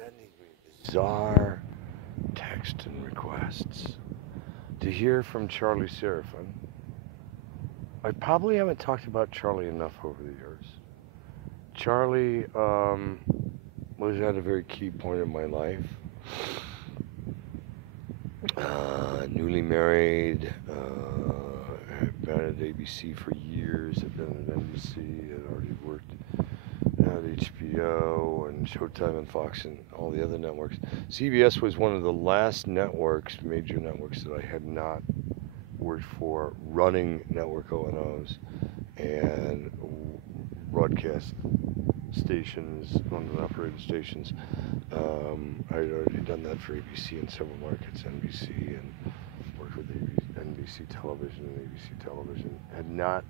sending me bizarre text and requests to hear from Charlie Seraphin. I probably haven't talked about Charlie enough over the years. Charlie was at a very key point in my life. Newly married, had been at ABC for years, had been at NBC, had already worked at HBO and Showtime and Fox and all the other networks. CBS was one of the last networks, major networks, that I had not worked for, running network O&Os and broadcast stations, owned and operated stations. I had already done that for ABC in several markets, NBC, and worked with NBC Television and ABC Television. Had not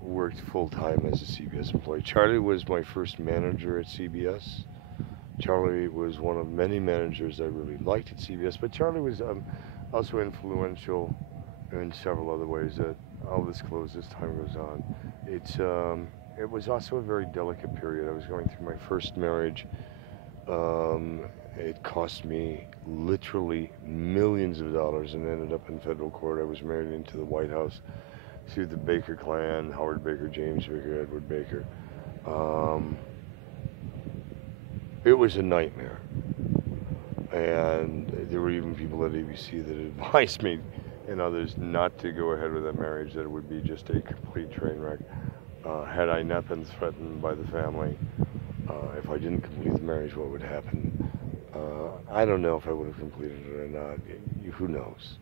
worked full-time as a CBS employee. Charlie was my first manager at CBS. Charlie was one of many managers I really liked at CBS, but Charlie was also influential in several other ways that I'll disclose as time goes on. It was also a very delicate period. I was going through my first marriage. It cost me literally millions of dollars and ended up in federal court. I was married into the White House through the Baker clan, Howard Baker, James Baker, Edward Baker. It was a nightmare. And there were even people at ABC that advised me and others not to go ahead with that marriage, that it would be just a complete train wreck. Had I not been threatened by the family, if I didn't complete the marriage, what would happen? I don't know if I would have completed it or not. Who knows?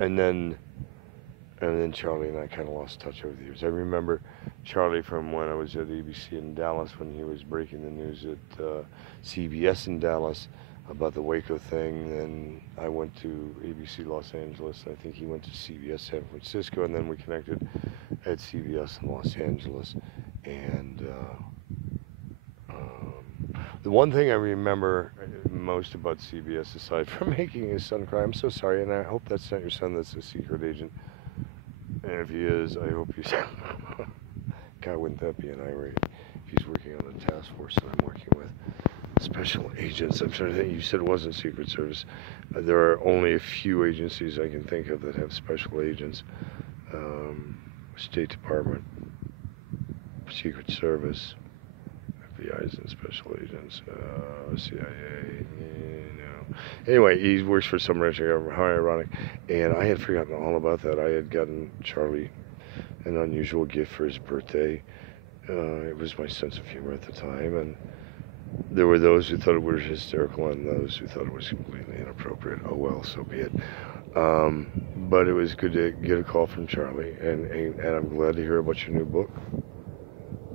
And then Charlie and I kind of lost touch over the years. I remember Charlie from when I was at ABC in Dallas, when he was breaking the news at CBS in Dallas about the Waco thing. Then I went to ABC Los Angeles. I think he went to CBS San Francisco, and then we connected at CBS in Los Angeles. And the one thing I remember most about CBS, aside from making his son cry, I'm so sorry, and I hope that's not your son that's a secret agent. And if he is, I hope he's... God, wouldn't that be an irate if he's working on a task force that I'm working with? Special agents. I'm trying to think. You said it wasn't Secret Service. There are only a few agencies I can think of that have special agents. State Department, Secret Service, FBI's and special agents, CIA, Anyway, he works for some Russian government. How ironic. And I had forgotten all about that. I had gotten Charlie an unusual gift for his birthday. It was my sense of humor at the time, and there were those who thought it was hysterical and those who thought it was completely inappropriate. Oh well, so be it. But it was good to get a call from Charlie, and I'm glad to hear about your new book.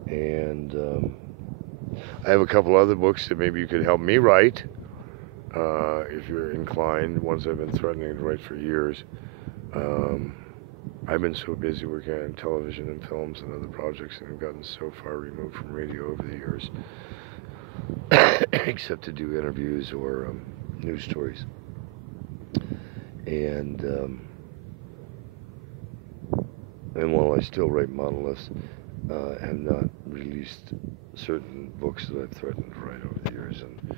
And I have a couple other books that maybe you could help me write, if you're inclined, ones I've been threatening to write for years. I've been so busy working on television and films and other projects, and I've gotten so far removed from radio over the years, except to do interviews or news stories. And while I still write monoliths, have not released certain books that I've threatened to write over the years, and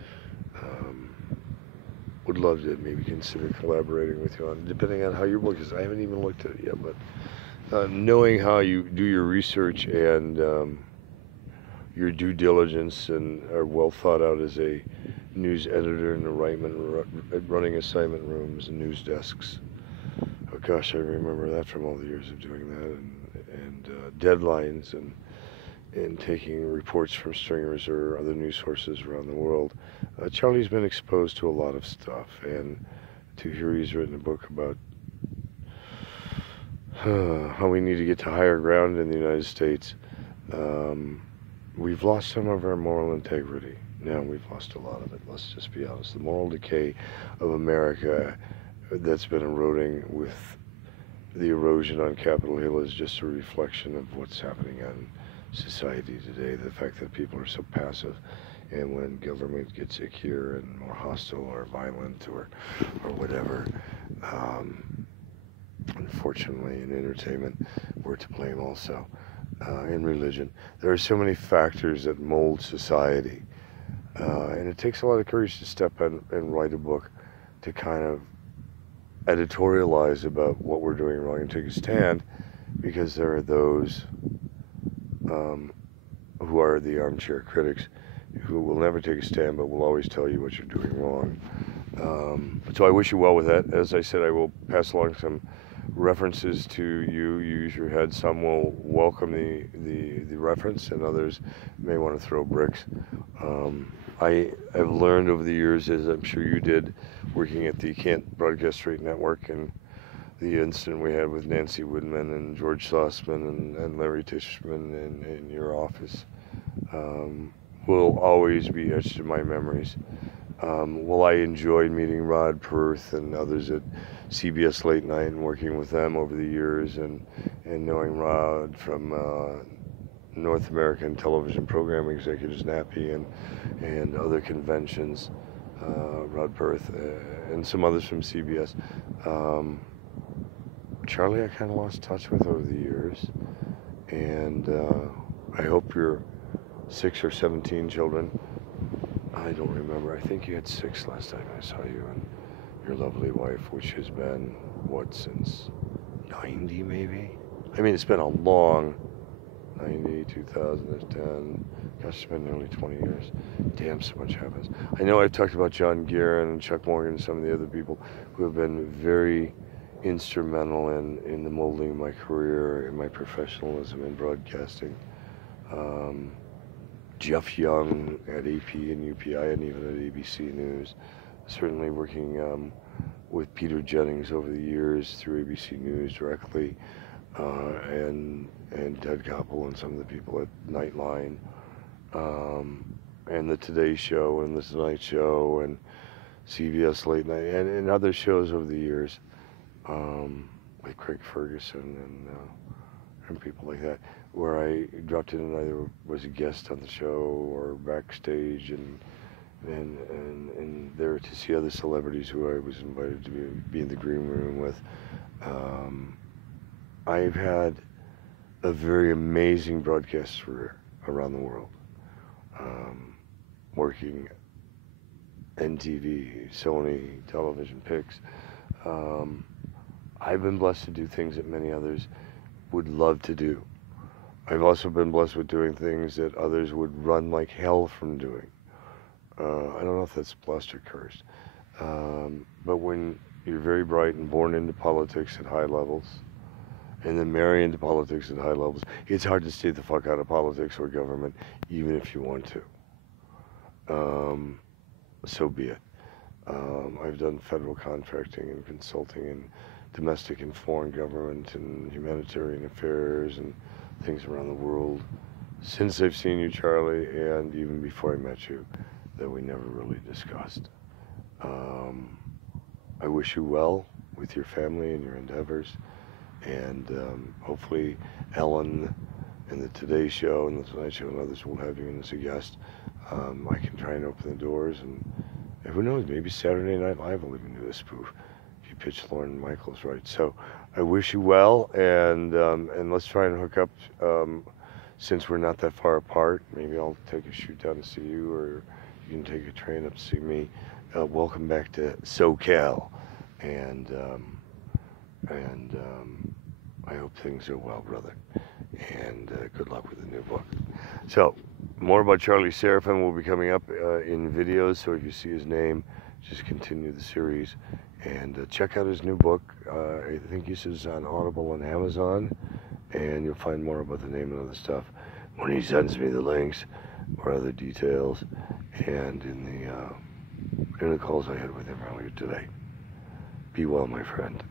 would love to maybe consider collaborating with you on, depending on how your book is. I haven't even looked at it yet, but knowing how you do your research and your due diligence and are well thought out as a news editor and running assignment rooms and news desks. Oh gosh, I remember that from all the years of doing that, and deadlines and taking reports from stringers or other news sources around the world. Charlie's been exposed to a lot of stuff, and to hear he's written a book about how we need to get to higher ground in the United States. We've lost some of our moral integrity. Now we've lost a lot of it, let's just be honest. The moral decay of America that's been eroding with the erosion on Capitol Hill is just a reflection of what's happening in society today. The fact that people are so passive, and when government gets ickier and more hostile or violent or whatever, unfortunately in entertainment we're to blame also. In religion, there are so many factors that mold society And it takes a lot of courage to step in and write a book, to kind of editorialize about what we're doing wrong and take a stand, because there are those who are the armchair critics who will never take a stand but will always tell you what you're doing wrong. So I wish you well with that. As I said, I will pass along some references to you. You use your head. Some will welcome the reference, and others may want to throw bricks. I have learned over the years, as I'm sure you did, working at the Kent Broadcast Rate Network, and the incident we had with Nancy Woodman and George Sussman and Larry Tishman in your office will always be etched in my memories. Well, I enjoyed meeting Rod Perth and others at CBS Late Night and working with them over the years, and knowing Rod from North American Television Program Executives NAPI and other conventions, Rod Perth and some others from CBS. Charlie I kind of lost touch with over the years, and I hope your 6 or 17 children, I don't remember, I think you had 6 last time I saw you, and your lovely wife, which has been, what, since 90 maybe? I mean, it's been a long 90, 2010, gosh, it's been nearly 20 years. Damn, so much happens. I know I've talked about John Guerin and Chuck Morgan and some of the other people who have been very instrumental in the molding of my career, in my professionalism in broadcasting. Jeff Young at AP and UPI and even at ABC News. Certainly working with Peter Jennings over the years through ABC News directly, and Ted Koppel and some of the people at Nightline, and the Today Show and the Tonight Show and CBS Late Night and other shows over the years, like Craig Ferguson and people like that, where I dropped in and either was a guest on the show or backstage and there to see other celebrities who I was invited to be in the green room with. I've had a very amazing broadcast career around the world, working NTV, Sony, television picks. I've been blessed to do things that many others would love to do. I've also been blessed with doing things that others would run like hell from doing. I don't know if that's blessed or cursed. But when you're very bright and born into politics at high levels, and then marry into politics at high levels, it's hard to stay the fuck out of politics or government, even if you want to. So be it. I've done federal contracting and consulting and domestic and foreign government and humanitarian affairs and things around the world since I've seen you, Charlie, and even before I met you, that we never really discussed. I wish you well with your family and your endeavors, and hopefully Ellen and the Today Show and the Tonight Show and others will have you in as a guest. I can try and open the doors, and who knows, maybe Saturday Night Live will even do a spoof if you pitch Lorne Michaels right. So I wish you well, and let's try and hook up since we're not that far apart. Maybe I'll take a shoot down to see you, or you can take a train up to see me. Welcome back to SoCal, and I hope things are well, brother, and good luck with the new book. So, more about Charlie Seraphin will be coming up in videos, so if you see his name, just continue the series, and check out his new book. I think he says on Audible and Amazon, and you'll find more about the name and other stuff when he sends me the links or other details, and in the calls I had with him earlier today. Be well, my friend.